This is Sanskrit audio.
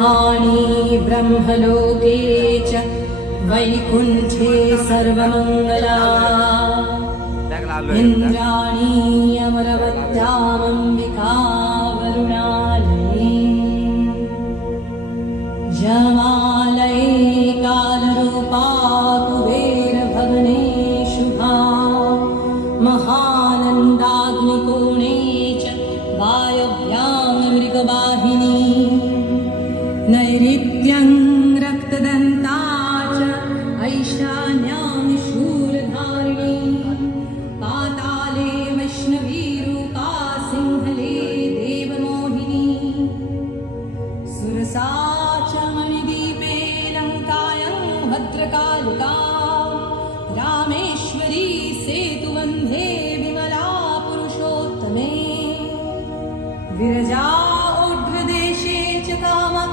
हानि ब्रह्मलोके च वैकुण्ठे सर्वमङ्गला इन्द्राणी अमरवत्यामम्बिका वरुणालये जमालये कालरूपा कुबेरभवने शुभा महानन्दाग्निकोणे च वायव्यां मृगवाहिनी नैऋत्यं रक्तदन्ता च ऐशान्यां शूलधारिणी पाताले वैष्णवीरूपा सिंहले देवमोहिनी सुरसा च मणिदीपे लङ्कायां भद्रकालिका रामेश्वरी सेतुबन्धे विमला पुरुषोत्तमे विरजा